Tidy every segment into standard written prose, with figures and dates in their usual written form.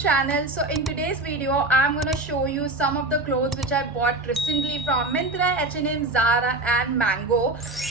channel. So in today's video I'm gonna show you some of the clothes which I bought recently from Myntra, H&M, Zara and Mango.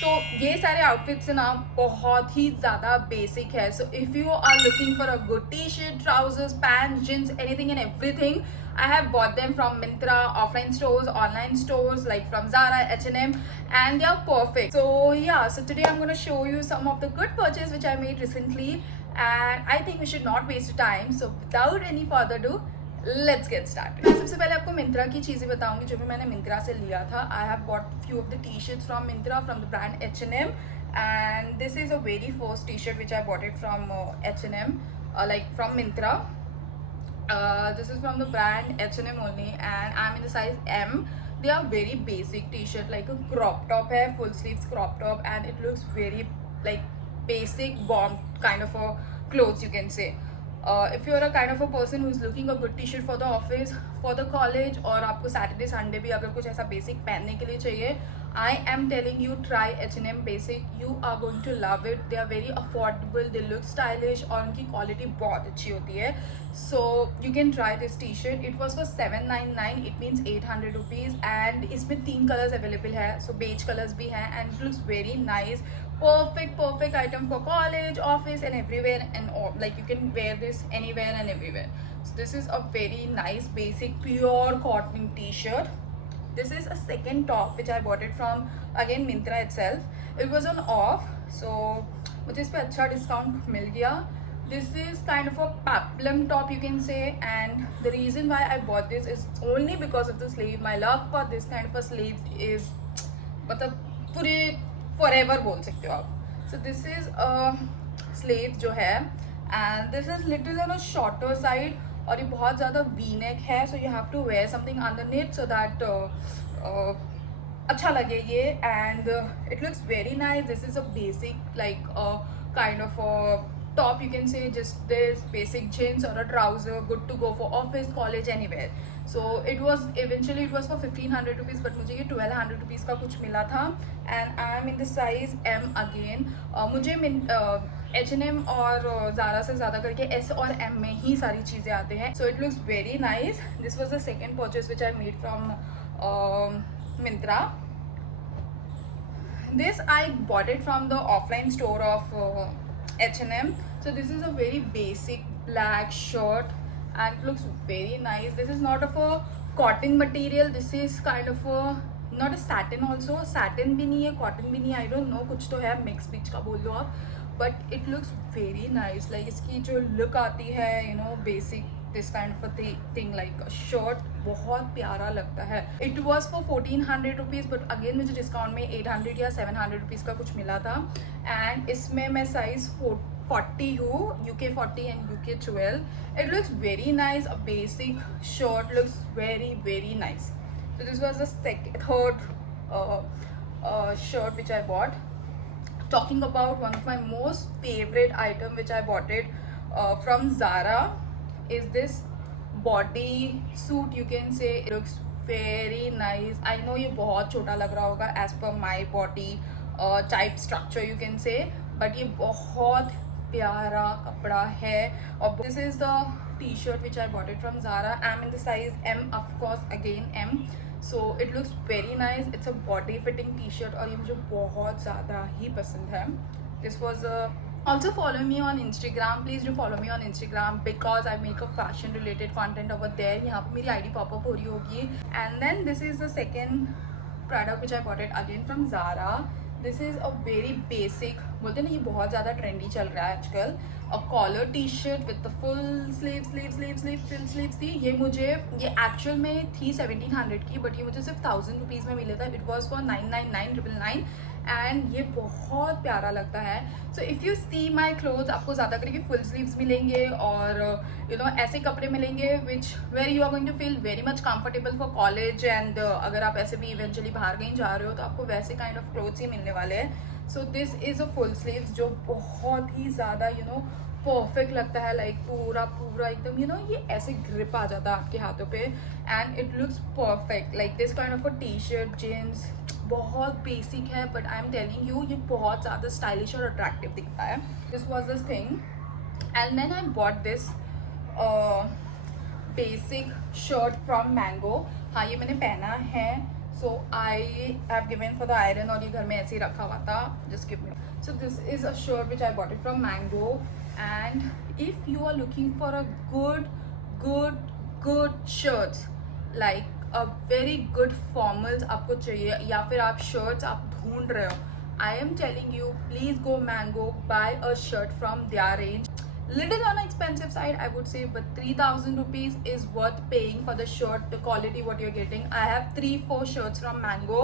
तो ये सारे outfits ना बहुत ही ज़्यादा basic है. So if you are looking for a good t-shirt, trousers, pants, jeans, anything and everything, I have bought them from Myntra, offline stores, online stores like from Zara, H&M, and they are perfect. So yeah, so today I'm gonna show you some of the good purchases which I made recently, and I think we should not waste time. So without any further ado, let's get started. मैं सबसे पहले आपको मिंत्रा की चीज़ें बताऊंगी जो भी मैंने मिंत्रा से लिया था. I have bought few of the t-shirts from Myntra from the brand H&M, and this is a very first t-shirt which I bought it from H&M, like from Myntra. This is from the brand H&M only, and I'm in the size M. They are very basic t-shirt, like a crop top है, full sleeves crop top, and it looks very like basic bomb kind of a clothes you can say. If you're a kind of a person who is looking a good t-shirt for the office, for the college, और आपको Saturday Sunday भी अगर कुछ ऐसा basic पहनने के लिए चाहिए, I am telling you try H&M basic. You are going to love it. They are very affordable. They look stylish और उनकी quality बहुत अच्छी होती है. So you can try this t-shirt. It was for 799. It means 800 rupees. And इसमें 3 colors available है. So beige colors भी हैं, and it looks very nice. Perfect item for college, office and everywhere, and all. Like you can wear this anywhere and everywhere. So this is a very nice basic pure cotton t-shirt. This is a second top which I bought it from again Myntra itself. It was on off, so मुझे इस पे अच्छा discount मिल गया. This is kind of a peplum top you can say, and the reason why I bought this is only because of the sleeve. My love for this kind of a sleeve is मतलब पूरे forever बोल सकते हो आप. So this is a sleeve जो है, and this is little on a shorter side, और ये बहुत ज़्यादा वी नेक है. So you have to wear something underneath so that अच्छा लगे ये. And it looks very nice. This is a basic like kind of top you can say, just this basic jeans or a trouser, good to go for office, college, anywhere. So it was eventually it was for 1500 rupees, but मुझे ये 1200 rupees का कुछ मिला था. and I am in the size M again. मुझे H&M और Zara से ज़्यादा करके S और M में ही सारी चीज़ें आते हैं. So it looks very nice. This was the second purchase which I made from Myntra. This I bought it from the offline store of H&M. So this is a very basic black shirt, and it looks very nice. This is not of a cotton material. This is kind of a not a satin also. Satin भी नहीं है, cotton भी नहीं है. I don't know, कुछ तो है, mix बीच का बोल लो आप. But it looks very nice. Like इसकी जो look आती है, you know, basic this kind of a thing like a shirt, बहुत प्यारा लगता है. It was for 1400 rupees, but again मुझे डिस्काउंट में 800 या 700 rupees का कुछ मिला था. And इसमें मैं साइज 40 हूँ, UK 40 and UK 12. It looks very nice. A basic shirt looks very nice. So this was the third shirt which I bought. Talking about one of my most favorite item which I bought it from Zara is this body suit you can say. It looks very nice. I know ये बहुत छोटा लग रहा होगा as per my body type structure you can say, but ये बहुत प्यारा कपड़ा है. और this is the t-shirt which I bought it from Zara. I'm in the size M, of course, again M. So it looks very nice. It's a body fitting t-shirt और ये मुझे बहुत ज़्यादा ही पसंद है. This was a also follow me on Instagram. Please do follow me on Instagram because I make a fashion related content over there. यहाँ पे मेरी ID pop up हो रही होगी. And then this is the second product which I bought it again from Zara. This is a very basic, बोलते हैं ना ये बहुत ज़्यादा ट्रेंडी चल रहा है आजकल, a collar t-shirt with the full sleeves full sleeves थी. ये मुझे ये actual में थी 1700 की, but ये मुझे सिर्फ 1000 rupees में मिला था. It was for 999 एंड ये बहुत प्यारा लगता है. So if you see my clothes, आपको ज़्यादा करके फुल स्लीव्स मिलेंगे और यू नो ऐसे कपड़े मिलेंगे which where you are going to feel very much comfortable for college. And अगर आप ऐसे भी इवेंचुअली बाहर कहीं जा रहे हो तो आपको वैसे काइंड ऑफ क्लोथ्स ही मिलने वाले हैं. So this is a full sleeves जो बहुत ही ज़्यादा यू नो परफेक्ट लगता है. लाइक पूरा एकदम यू नो ये ऐसे ग्रिप आ जाता है आपके हाथों पे, and it looks perfect. Like this kind of a T shirt jeans बहुत बेसिक है, but I am telling you ये बहुत ज़्यादा स्टाइलिश और अट्रैक्टिव दिखता है. This was this thing, and then I bought this basic shirt from Mango. हाँ, ये मैंने पहना है. So I have given for the iron, और ये घर में ऐसे ही रखा हुआ था. Just give me. So this is a shirt which I bought it from Mango. And if you are looking for a good shirts, like a very good formals आपको चाहिए, या फिर आप शर्ट्स आप ढूंढ रहे हो, I am telling you, please go Mango, buy a shirt from their range. Little on the expensive side, I would say, but 3,000 rupees is worth paying for the shirt, the quality what you're getting. I have 3-4 shirts from Mango,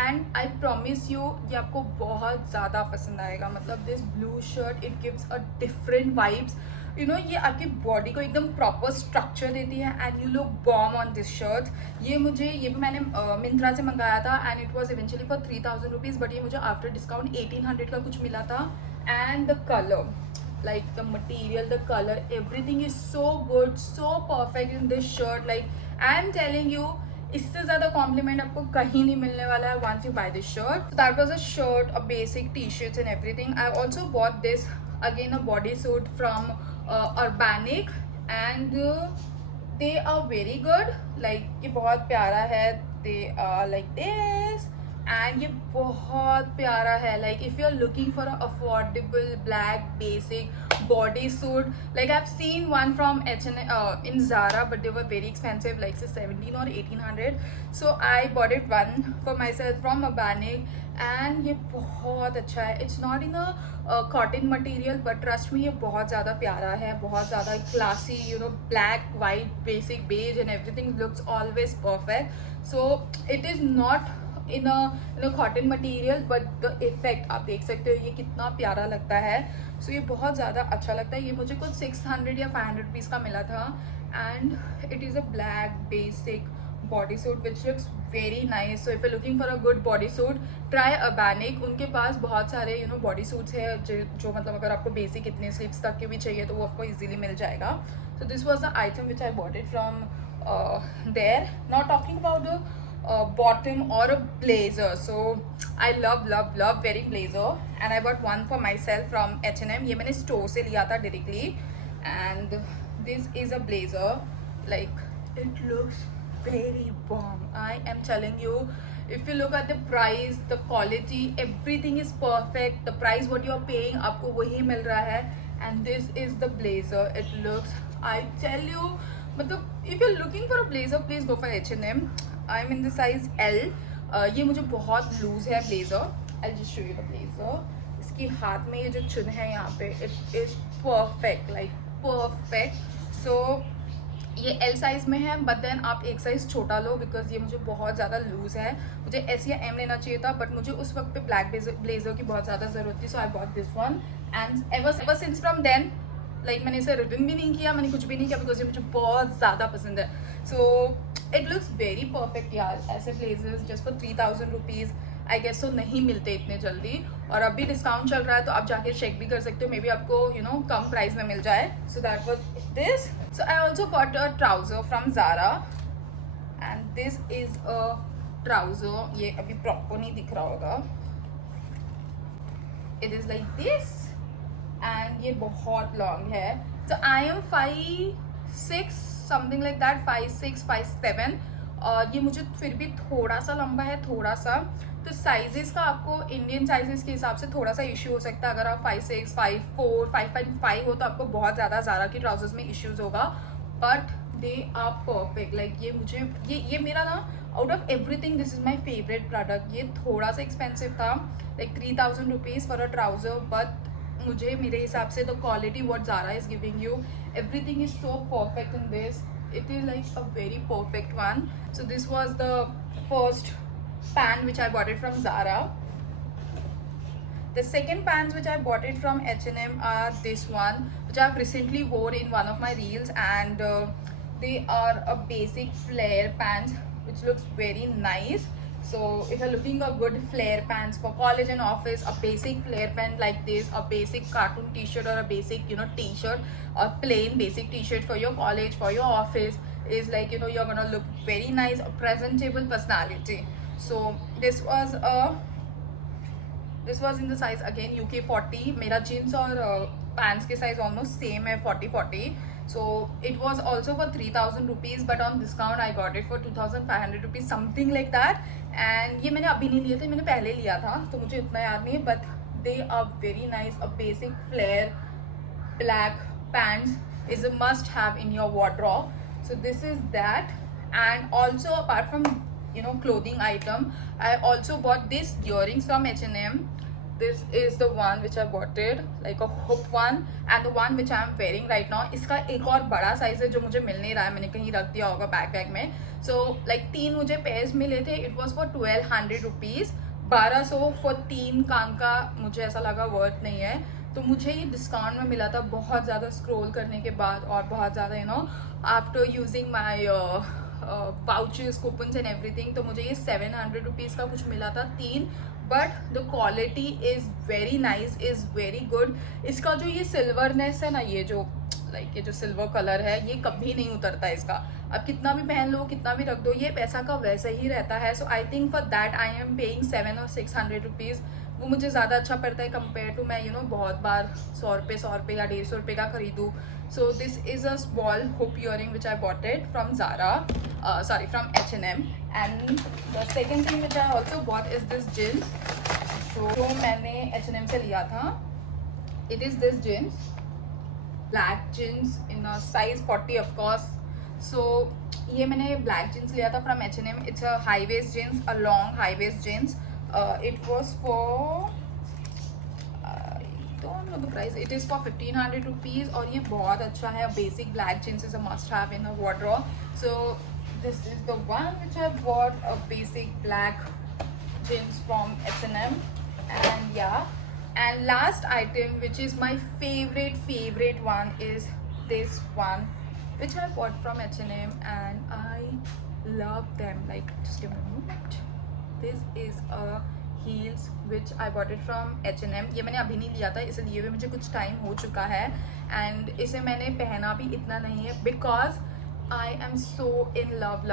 and I promise you, ये आपको बहुत ज़्यादा पसंद आएगा. मतलब this blue shirt, it gives a different vibes. You know, ये आपकी body को एकदम प्रॉपर स्ट्रक्चर देती है, and you look bomb on this shirt. ये भी मैंने मिंत्रा से मंगाया था, and it was eventually for 3,000 rupees, but ये मुझे आफ्टर डिस्काउंट 1,800 का कुछ मिला था. And the colour, like the material, the color, everything is so good, so perfect in this shirt. Like I am telling you, इससे ज़्यादा complement आपको कहीं नहीं मिलने वाला है once you buy this shirt. So that was a shirt, a basic t-shirts and everything. I also bought this again, a bodysuit from Urbanic, and they are very good. Like ये बहुत प्यारा है. They are like this, and ये बहुत प्यारा है. Like if you are looking for an affordable black basic bodysuit, like I've seen one from H&M in Zara, but they were very expensive, like say 17 or 1,800. So I bought it one for myself from Urbanic, and ये बहुत अच्छा है. It's not in a cotton material, but trust me, ये बहुत ज़्यादा प्यारा है, बहुत ज़्यादा classy, you know, black, white, basic, beige, and everything looks always perfect. So it is not in a cotton material, but the effect आप देख सकते हो, ये कितना प्यारा लगता है. So ये बहुत ज़्यादा अच्छा लगता है. ये मुझे कुछ 600 या 500 रुपीज़ का मिला था, and it is a black basic bodysuit which looks very nice. So if you're looking for a good bodysuit, try Urbanic. उनके पास बहुत सारे you know bodysuits है जो मतलब अगर आपको basic इतने sleeves तक के भी चाहिए तो वो आपको easily मिल जाएगा. So this was the item which I bought it from there. Not talking about the bottom or a blazer. So I love wearing blazer, and I bought one for myself from H&M. ये मैंने store से लिया था directly, and this is a blazer. Like it looks very bomb. I am telling you, if you look at the price, the quality, everything is perfect. The price what you are paying, आपको वही मिल रहा है. And this is the blazer. It looks, I tell you, मतलब if you're looking for a blazer, please go for H&M. I'm in the size L. ये मुझे बहुत loose है blazer. I'll just show you the blazer. इसकी हाथ में ये जो चुन है यहाँ पे, it is perfect, like perfect. So ये L साइज़ में है, बट देन आप एक साइज़ छोटा लो, बिकॉज ये मुझे बहुत ज़्यादा लूज़ है. मुझे S या M लेना चाहिए था, बट मुझे उस वक्त पे ब्लैक ब्लेजर की बहुत ज़्यादा ज़रूरत थी. So I bought this one, and ever since from then, like मैंने इसे रिटर्न भी नहीं किया, मैंने कुछ भी नहीं किया, बिकॉज ये मुझे बहुत ज़्यादा पसंद है. So it looks very perfect यार. ऐसे blazers just for 3,000 rupees I guess तो नहीं मिलते इतने जल्दी, और अभी डिस्काउंट चल रहा है तो आप जाके चेक भी कर सकते हो, मे बी आपको यू नो कम प्राइस में मिल जाए. So that was this. So I also bought a trouser from Zara, and this is a trouser. ये अभी प्रॉपर नहीं दिख रहा होगा. It is like this, and ये बहुत लॉन्ग है. So I am 5'6" something like that, 5'6", 5'7", और ये मुझे फिर भी थोड़ा सा लंबा है, थोड़ा सा. तो साइजेस का आपको इंडियन साइजेस के हिसाब से थोड़ा सा इश्यू हो सकता है. अगर आप 5'6", 5'4", 5'5" हो तो आपको बहुत ज़्यादा ज़ारा की ट्राउजर्स में इश्यूज़ होगा, but they are perfect. Like ये मुझे ये मेरा ना, out of everything this is my favourite product. ये थोड़ा सा एक्सपेंसिव था, like 3,000 rupees for a trouser, but मुझे मेरे हिसाब से the quality what Zara is giving you, everything is so perfect in this. It is like a very perfect one. So this was the first pan which I bought it from Zara. The second pants which I bought it from H&M are this one, which I have recently wore in one of my reels, and they are a basic flare pants which looks very nice. So if you're looking a good flare pants for college and office, a basic flare pant like this, a basic cartoon t-shirt or a basic you know t-shirt, a plain basic t-shirt for your college, for your office, is like you know you're gonna look very nice, a presentable personality. So this was in the size again UK 40. मेरा jeans और pants के size almost same है, 40-40. So it was also for 3,000 rupees, but on discount I got it for 2,500 rupees, something like that. And ये मैंने अभी नहीं लिए थे, मैंने पहले लिया था, तो मुझे इतना याद नहीं है, but they are very nice. A basic flare black pants is a must have in your wardrobe. So this is that. And also apart from clothing item, I also bought this earrings from H&M. This is the one which I bought it, like a hook one, and the one which I am wearing right now. इसका एक और बड़ा size है जो मुझे मिल नहीं रहा है, मैंने कहीं रख दिया होगा बैग में. So like 3 मुझे पेयर्स मिले थे. It was for 1200 rupees. 1200 for 3 कान का मुझे ऐसा लगा वर्थ नहीं है. तो मुझे ये डिस्काउंट में मिला था बहुत ज़्यादा स्क्रॉल करने के बाद, और बहुत ज़्यादा after using my vouchers, coupons and everything. तो मुझे ये 700 रुपीज़ का कुछ मिला था 3. But the quality is very nice, is very good. इसका जो ये सिल्वरनेस है ना, ये जो ये जो सिल्वर कलर है, ये कभी नहीं उतरता है इसका. अब कितना भी पहन लो, कितना भी रख दो, ये पैसा का वैसे ही रहता है. So I think for that I am paying 700 or 600 rupees. वो मुझे ज़्यादा अच्छा पड़ता है कंपेयर टू मैं बहुत बार 100 रुपये या 150 रुपये का खरीदूँ. So this is a small hoop earring which I bought it from Zara, from H&M. And the second thing which I also bought is this jeans. जो मैंने H&M से लिया था, it is this jeans, black jeans in a size 40 of course. So ये मैंने black jeans लिया था from H&M. It's a high waist jeans, a long high waist jeans. It was for don't know the price. It is for 1500 rupees. और ये बहुत अच्छा है. Basic black jeans is a must have in a wardrobe. So this is the one which I bought, a basic black jeans from H&M. And yeah, and last item which is my favorite one is this one which I bought from H&M, and I love them. Like, just give me a moment. This is a heels which I bought it from H&M. ये मैंने अभी नहीं लिया था, इसलिए भी मुझे कुछ टाइम हो चुका है. एंड इसे मैंने पहना भी इतना नहीं है, because I am so in love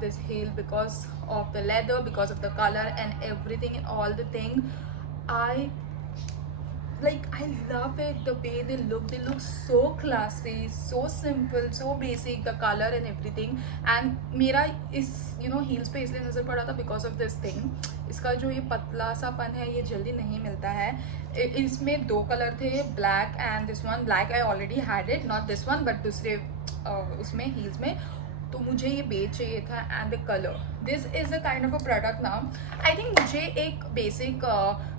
this heel because of the leather, because of the color and everything and all the thing. I love it, the way they look so classy, so simple, so basic, the color and everything. And मेरा इस heels पे इसलिए नज़र पड़ा था because of this thing. इसका जो ये पतला सा पन है, ये जल्दी नहीं मिलता है. इसमें 2 कलर थे, black and this one. Black I already had it, not this one, but दूसरे उसमें heels में. तो मुझे ये बेज चाहिए था. And the colour, this is a kind of a product now. I think मुझे एक बेसिक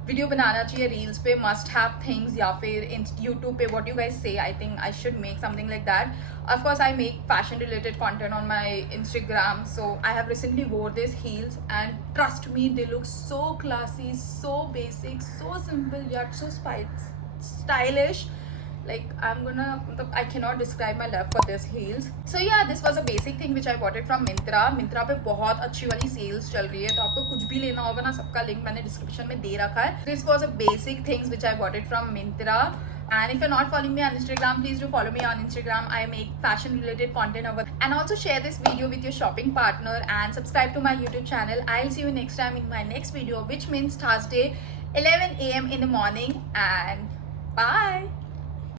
वीडियो बनाना चाहिए रील्स पे, मस्ट हैव थिंग्स, या फिर यूट्यूब पे. What you guys say? I think I should make something like that. Of course I make fashion related content on my Instagram. So I have recently wore this heels and trust me, they look so classy, so basic, so simple yet so stylish. Like I cannot describe my love for this heels. So yeah, this was a basic thing which I bought it from Myntra. Myntra पे बहुत अच्छी वाली sales चल रही है, तो आपको कुछ भी लेना होगा ना, सबका लिंक मैंने डिस्क्रिप्शन में दे रखा है. This was a basic things which I bought it from Myntra. And if you're not following me on Instagram, please do follow me on Instagram. I make fashion related content over there. And also share this video with your shopping partner and subscribe to my YouTube channel. I'll see you next time in my next video, which means Thursday 11 AM in the morning. And bye.